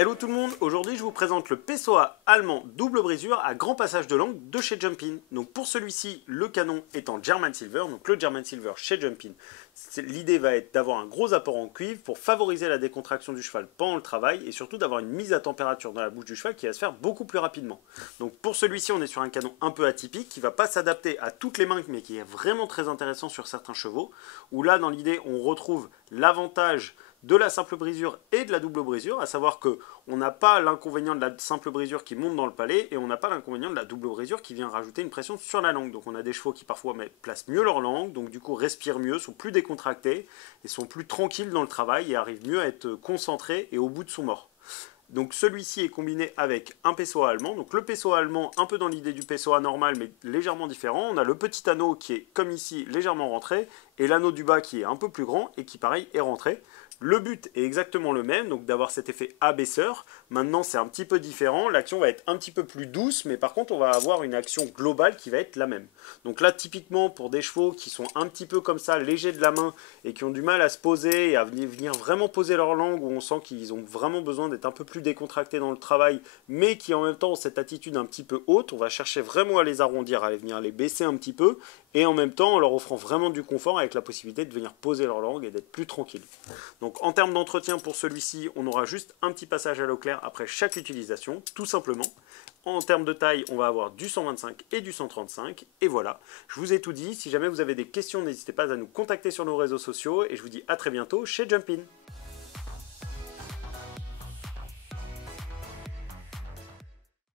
Hello tout le monde, aujourd'hui je vous présente le Pessoa allemand double brisure à grand passage de langue de chez Jumpin. Donc pour celui-ci, le canon est en German Silver, donc le German Silver chez Jumpin. L'idée va être d'avoir un gros apport en cuivre pour favoriser la décontraction du cheval pendant le travail et surtout d'avoir une mise à température dans la bouche du cheval qui va se faire beaucoup plus rapidement. Donc pour celui-ci, on est sur un canon un peu atypique qui ne va pas s'adapter à toutes les mains mais qui est vraiment très intéressant sur certains chevaux, où là dans l'idée on retrouve l'avantage de la simple brisure et de la double brisure, à savoir que on n'a pas l'inconvénient de la simple brisure qui monte dans le palais et on n'a pas l'inconvénient de la double brisure qui vient rajouter une pression sur la langue. Donc on a des chevaux qui parfois placent mieux leur langue, donc du coup respirent mieux, sont plus décontractés et sont plus tranquilles dans le travail et arrivent mieux à être concentrés et au bout de son mort. Donc celui-ci est combiné avec un Pessoa allemand. Donc le Pessoa allemand, un peu dans l'idée du Pessoa normal, mais légèrement différent. On a le petit anneau qui est, comme ici, légèrement rentré, et l'anneau du bas qui est un peu plus grand et qui, pareil, est rentré. Le but est exactement le même, donc d'avoir cet effet abaisseur. Maintenant, c'est un petit peu différent. L'action va être un petit peu plus douce, mais par contre, on va avoir une action globale qui va être la même. Donc là, typiquement, pour des chevaux qui sont un petit peu comme ça, légers de la main, et qui ont du mal à se poser et à venir vraiment poser leur langue, où on sent qu'ils ont vraiment besoin d'être un peu plus décontractés dans le travail, mais qui en même temps ont cette attitude un petit peu haute, on va chercher vraiment à les arrondir, à venir les baisser un petit peu, et en même temps en leur offrant vraiment du confort avec la possibilité de venir poser leur langue et d'être plus tranquille. Donc en termes d'entretien pour celui-ci, on aura juste un petit passage à l'eau claire après chaque utilisation, tout simplement. En termes de taille, on va avoir du 125 et du 135, et voilà. Je vous ai tout dit, si jamais vous avez des questions, n'hésitez pas à nous contacter sur nos réseaux sociaux, et je vous dis à très bientôt chez Jumpin.